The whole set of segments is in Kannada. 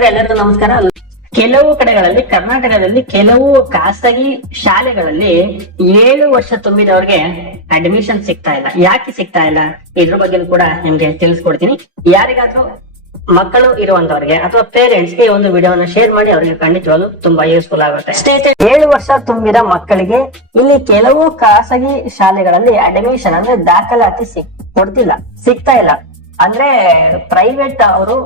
ಸ್ನೇಹಿತರೆ, ಎಲ್ಲರಿಗೂ ನಮಸ್ಕಾರ. ಕೆಲವು ಕಡೆಗಳಲ್ಲಿ, ಕರ್ನಾಟಕದಲ್ಲಿ ಕೆಲವು ಖಾಸಗಿ ಶಾಲೆಗಳಲ್ಲಿ 7 ವರ್ಷ ತುಂಬಿದವ್ರಿಗೆ ಅಡ್ಮಿಷನ್ ಸಿಗ್ತಾ ಇಲ್ಲ. ಯಾಕೆ ಸಿಗ್ತಾ ಇಲ್ಲ ಇದ್ರ ಬಗ್ಗೆ ಕೂಡ ನಿಮ್ಗೆ ತಿಳಿಸ್ಕೊಡ್ತೀನಿ. ಯಾರಿಗಾದ್ರೂ ಮಕ್ಕಳು ಇರುವಂತವ್ರಿಗೆ ಅಥವಾ ಪೇರೆಂಟ್ಸ್ ಗೆ ಒಂದು ವಿಡಿಯೋನ ಶೇರ್ ಮಾಡಿ, ಅವರಿಗೆ ಖಂಡಿತವಾಗ್ಲೂ ತುಂಬಾ ಯೂಸ್ಫುಲ್ ಆಗುತ್ತೆ. ಸ್ನೇಹಿತರೆ, 7 ವರ್ಷ ತುಂಬಿದ ಮಕ್ಕಳಿಗೆ ಇಲ್ಲಿ ಕೆಲವು ಖಾಸಗಿ ಶಾಲೆಗಳಲ್ಲಿ ಅಡ್ಮಿಷನ್ ಅಂದ್ರೆ ದಾಖಲಾತಿ ಸಿಗ್ತಾ ಇಲ್ಲ. ಅಂದ್ರೆ ಪ್ರೈವೇಟ್ ಅವರು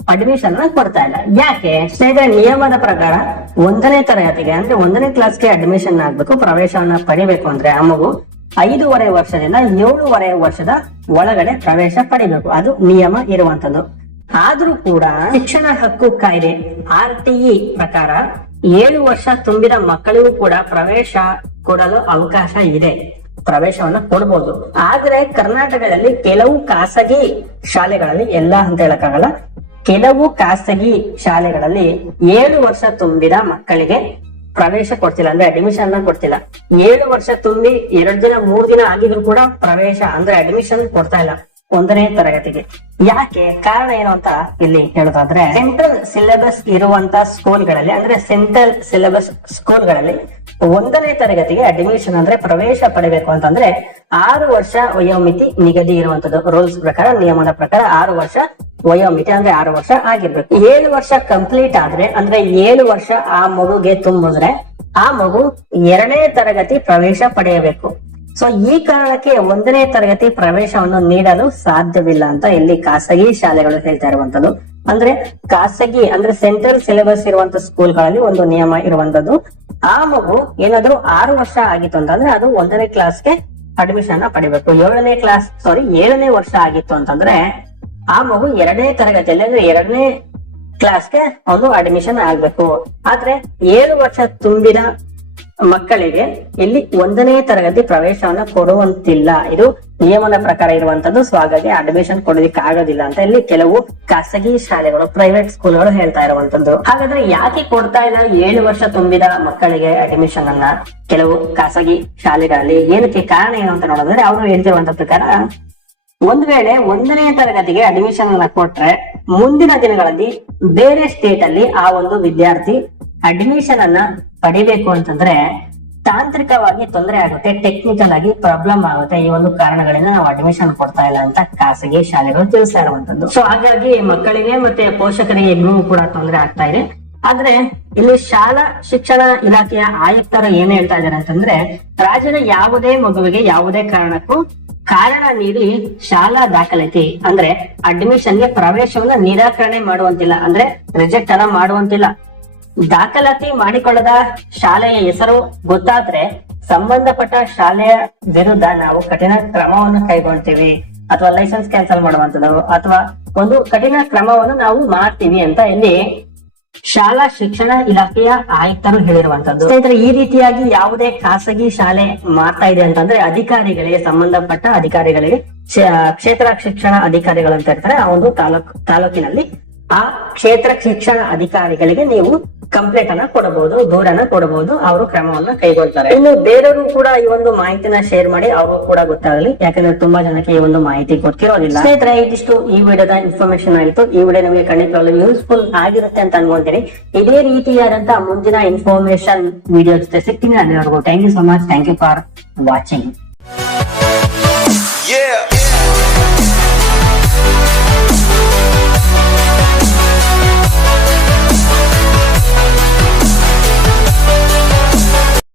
ಅಡ್ಮಿಷನ್ ಕೊಡ್ತಾ ಇಲ್ಲ. ಯಾಕೆ ಸ್ನೇಹಿತರೆ? ನಿಯಮದ ಪ್ರಕಾರ 1ನೇ ತರಗತಿಗೆ ಅಂದ್ರೆ 1ನೇ ಕ್ಲಾಸ್ಗೆ ಅಡ್ಮಿಷನ್ ಆಗ್ಬೇಕು, ಪ್ರವೇಶವನ್ನ ಪಡಿಬೇಕು ಅಂದ್ರೆ ಆ ಮಗು 5.5 ವರ್ಷದಿಂದ 7.5 ವರ್ಷದ ಒಳಗಡೆ ಪ್ರವೇಶ ಪಡಿಬೇಕು. ಅದು ನಿಯಮ ಇರುವಂತದ್ದು. ಆದ್ರೂ ಕೂಡ ಶಿಕ್ಷಣ ಹಕ್ಕು ಕಾಯ್ದೆ RTE ಪ್ರಕಾರ 7 ವರ್ಷ ತುಂಬಿದ ಮಕ್ಕಳಿಗೂ ಕೂಡ ಪ್ರವೇಶ ಕೊಡಲು ಅವಕಾಶ ಇದೆ, ಪ್ರವೇಶವನ್ನ ಕೊಡಬಹುದು. ಆದ್ರೆ ಕರ್ನಾಟಕದಲ್ಲಿ ಕೆಲವು ಖಾಸಗಿ ಶಾಲೆಗಳಲ್ಲಿ, ಎಲ್ಲ ಅಂತ ಹೇಳಕ್ಕಾಗಲ್ಲ, ಕೆಲವು ಖಾಸಗಿ ಶಾಲೆಗಳಲ್ಲಿ 7 ವರ್ಷ ತುಂಬಿದ ಮಕ್ಕಳಿಗೆ ಪ್ರವೇಶ ಕೊಡ್ತಿಲ್ಲ, ಅಂದ್ರೆ ಅಡ್ಮಿಷನ್ ಕೊಡ್ತಿಲ್ಲ. 7 ವರ್ಷ ತುಂಬಿ 2 ದಿನ 3 ದಿನ ಆಗಿದ್ರು ಕೂಡ ಪ್ರವೇಶ ಅಂದ್ರೆ ಅಡ್ಮಿಷನ್ ಕೊಡ್ತಾ ಇಲ್ಲ 1ನೇ ತರಗತಿಗೆ. ಯಾಕೆ? ಕಾರಣ ಏನು ಅಂತ ಇಲ್ಲಿ ಹೇಳೋದಾದ್ರೆ, ಸೆಂಟ್ರಲ್ ಸಿಲೆಬಸ್ ಇರುವಂತ ಸ್ಕೂಲ್ಗಳಲ್ಲಿ, ಅಂದ್ರೆ ಸೆಂಟ್ರಲ್ ಸಿಲೆಬಸ್ ಸ್ಕೂಲ್ಗಳಲ್ಲಿ 1ನೇ ತರಗತಿಗೆ ಅಡ್ಮಿಷನ್ ಅಂದ್ರೆ ಪ್ರವೇಶ ಪಡಿಬೇಕು ಅಂತಂದ್ರೆ 6 ವರ್ಷ ವಯೋಮಿತಿ ನಿಗದಿ ಇರುವಂತದ್ದು. ರೂಲ್ಸ್ ಪ್ರಕಾರ, ನಿಯಮದ ಪ್ರಕಾರ 6 ವರ್ಷ ವಯೋಮಿತಿ, ಅಂದ್ರೆ 6 ವರ್ಷ ಆಗಿರ್ಬೇಕು. 7 ವರ್ಷ ಕಂಪ್ಲೀಟ್ ಆದ್ರೆ, ಅಂದ್ರೆ 7 ವರ್ಷ ಆ ಮಗುಗೆ ತುಂಬಿದ್ರೆ ಆ ಮಗು 2ನೇ ತರಗತಿ ಪ್ರವೇಶ ಪಡೆಯಬೇಕು. ಸೊ ಈ ಕಾರಣಕ್ಕೆ 1ನೇ ತರಗತಿ ಪ್ರವೇಶವನ್ನು ನೀಡಲು ಸಾಧ್ಯವಿಲ್ಲ ಅಂತ ಇಲ್ಲಿ ಖಾಸಗಿ ಶಾಲೆಗಳು ಹೇಳ್ತಾ ಇರುವಂತದ್ದು. ಅಂದ್ರೆ ಖಾಸಗಿ ಅಂದ್ರೆ ಸೆಂಟ್ರಲ್ ಸಿಲೆಬಸ್ ಇರುವಂತ ಸ್ಕೂಲ್ಗಳಲ್ಲಿ ಒಂದು ನಿಯಮ ಇರುವಂತದ್ದು. ಆ ಮಗು ಏನಾದ್ರೂ 6 ವರ್ಷ ಆಗಿತ್ತು ಅಂತಂದ್ರೆ ಅದು 1ನೇ ಕ್ಲಾಸ್ಗೆ ಅಡ್ಮಿಷನ್ ಪಡಿಬೇಕು. 7ನೇ ವರ್ಷ ಆಗಿತ್ತು ಅಂತಂದ್ರೆ ಆ ಮಗು 2ನೇ ತರಗತಿಯಲ್ಲಿ ಅಂದ್ರೆ 2ನೇ ಕ್ಲಾಸ್ಗೆ ಅವನು ಅಡ್ಮಿಷನ್ ಆಗ್ಬೇಕು. ಆದ್ರೆ 7 ವರ್ಷ ತುಂಬಿದ ಮಕ್ಕಳಿಗೆ ಇಲ್ಲಿ 1ನೇ ತರಗತಿ ಪ್ರವೇಶವನ್ನ ಕೊಡುವಂತಿಲ್ಲ. ಇದು ನಿಯಮದ ಪ್ರಕಾರ ಇರುವಂತದ್ದು. ಸೊ ಹಾಗಾಗಿ ಅಡ್ಮಿಷನ್ ಕೊಡೋದಿಕ್ಕೆ ಆಗೋದಿಲ್ಲ ಅಂತ ಇಲ್ಲಿ ಕೆಲವು ಖಾಸಗಿ ಶಾಲೆಗಳು, ಪ್ರೈವೇಟ್ ಸ್ಕೂಲ್ಗಳು ಹೇಳ್ತಾ ಇರುವಂತದ್ದು. ಹಾಗಾದ್ರೆ ಯಾಕೆ ಕೊಡ್ತಾ ಇಲ್ಲ 7 ವರ್ಷ ತುಂಬಿದ ಮಕ್ಕಳಿಗೆ ಅಡ್ಮಿಷನ್ ಅನ್ನ ಕೆಲವು ಖಾಸಗಿ ಶಾಲೆಗಳಲ್ಲಿ? ಏನಕ್ಕೆ ಕಾರಣ ಏನು ಅಂತ ನೋಡಿದ್ರೆ, ಅವರು ಹೇಳ್ತಿರುವಂತ ಪ್ರಕಾರ, ಒಂದ್ ವೇಳೆ 1ನೇ ತರಗತಿಗೆ ಅಡ್ಮಿಷನ್ ಅನ್ನ ಕೊಟ್ರೆ ಮುಂದಿನ ದಿನಗಳಲ್ಲಿ ಬೇರೆ ಸ್ಟೇಟ್ ಅಲ್ಲಿ ಆ ಒಂದು ವಿದ್ಯಾರ್ಥಿ ಅಡ್ಮಿಷನ್ ಅನ್ನ ಪಡಿಬೇಕು ಅಂತಂದ್ರೆ ತಾಂತ್ರಿಕವಾಗಿ ತೊಂದರೆ ಆಗುತ್ತೆ, ಟೆಕ್ನಿಕಲ್ ಆಗಿ ಪ್ರಾಬ್ಲಮ್ ಆಗುತ್ತೆ. ಈ ಒಂದು ಕಾರಣಗಳಿಂದ ನಾವು ಅಡ್ಮಿಷನ್ ಕೊಡ್ತಾ ಇಲ್ಲ ಅಂತ ಖಾಸಗಿ ಶಾಲೆಗಳು ತಿಳಿಸ್ತಾ ಇರುವಂತದ್ದು. ಸೊ ಹಾಗಾಗಿ ಮಕ್ಕಳಿಗೆ ಮತ್ತೆ ಪೋಷಕರಿಗೆ ಇಬ್ಬರಿಗೂ ಕೂಡ ತೊಂದರೆ ಆಗ್ತಾ ಇದೆ. ಆದ್ರೆ ಇಲ್ಲಿ ಶಾಲಾ ಶಿಕ್ಷಣ ಇಲಾಖೆಯ ಆಯುಕ್ತರು ಏನ್ ಹೇಳ್ತಾ ಇದಾರೆ ಅಂತಂದ್ರೆ, ರಾಜ್ಯದ ಯಾವುದೇ ಮಗುವಿಗೆ ಯಾವುದೇ ಕಾರಣಕ್ಕೂ ಕಾರಣ ನೀಡಿ ಶಾಲಾ ದಾಖಲಾತಿ ಅಂದ್ರೆ ಅಡ್ಮಿಷನ್ ಗೆ ಪ್ರವೇಶವನ್ನ ನಿರಾಕರಣೆ ಮಾಡುವಂತಿಲ್ಲ, ಅಂದ್ರೆ ರಿಜೆಕ್ಟ್ ಅನ್ನ ಮಾಡುವಂತಿಲ್ಲ. ದಾಖಲಾತಿ ಮಾಡಿಕೊಳ್ಳದ ಶಾಲೆಯ ಹೆಸರು ಗೊತ್ತಾದ್ರೆ ಸಂಬಂಧಪಟ್ಟ ಶಾಲೆಯ ವಿರುದ್ಧ ನಾವು ಕಠಿಣ ಕ್ರಮವನ್ನು ಕೈಗೊಳ್ತೀವಿ, ಅಥವಾ ಲೈಸೆನ್ಸ್ ಕ್ಯಾನ್ಸಲ್ ಮಾಡುವಂತದ್ದು, ಅಥವಾ ಒಂದು ಕಠಿಣ ಕ್ರಮವನ್ನು ನಾವು ಮಾಡ್ತೀವಿ ಅಂತ ಇಲ್ಲಿ ಶಾಲಾ ಶಿಕ್ಷಣ ಇಲಾಖೆಯ ಆಯುಕ್ತರು ಹೇಳಿರುವಂತದ್ದು. ಸ್ನೇಹಿತರೆ, ಈ ರೀತಿಯಾಗಿ ಯಾವುದೇ ಖಾಸಗಿ ಶಾಲೆ ಮಾಡ್ತಾ ಇದೆ ಅಂತಂದ್ರೆ ಅಧಿಕಾರಿಗಳಿಗೆ, ಸಂಬಂಧಪಟ್ಟ ಅಧಿಕಾರಿಗಳಿಗೆ, ಕ್ಷೇತ್ರ ಶಿಕ್ಷಣ ಅಧಿಕಾರಿಗಳು ಅಂತ ಇರ್ತಾರೆ ಆ ಒಂದು ತಾಲೂಕಿನಲ್ಲಿ, ಆ ಕ್ಷೇತ್ರ ಶಿಕ್ಷಣ ಅಧಿಕಾರಿಗಳಿಗೆ ನೀವು ಕಂಪ್ಲೇಂಟ್ ಅನ್ನ ಕೊಡಬಹುದು, ದೂರನ್ನ ಕೊಡಬಹುದು, ಅವರು ಕ್ರಮವನ್ನ ಕೈಗೊಳ್ತಾರೆ. ಇನ್ನು ಬೇರೆಯವರು ಕೂಡ ಈ ಒಂದು ಮಾಹಿತಿನ ಶೇರ್ ಮಾಡಿ ಅವರು ಕೂಡ ಗೊತ್ತಾಗಲಿ, ಯಾಕಂದ್ರೆ ತುಂಬಾ ಜನಕ್ಕೆ ಈ ಒಂದು ಮಾಹಿತಿ ಗೊತ್ತಿರೋದಿಲ್ಲ. ಸ್ನೇಹಿತರೆ, ಇದಿಷ್ಟು ಈ ವಿಡಿಯೋದ ಇನ್ಫಾರ್ಮೇಶನ್ ಆಗಿತ್ತು. ಈ ವಿಡಿಯೋ ನಮಗೆ ಖಂಡಿತವಾಗ್ಲೂ ಯೂಸ್ಫುಲ್ ಆಗಿರುತ್ತೆ ಅಂತ ಅನ್ಕೊಂತೀನಿ. ಇದೇ ರೀತಿಯಾದಂತಹ ಮುಂದಿನ ಇನ್ಫಾರ್ಮೇಶನ್ ವಿಡಿಯೋ ಜೊತೆ ಸಿಗ್ತೀನಿ. ಅಲ್ಲಿವರೆಗೂ thank you so much. Thank you for watching.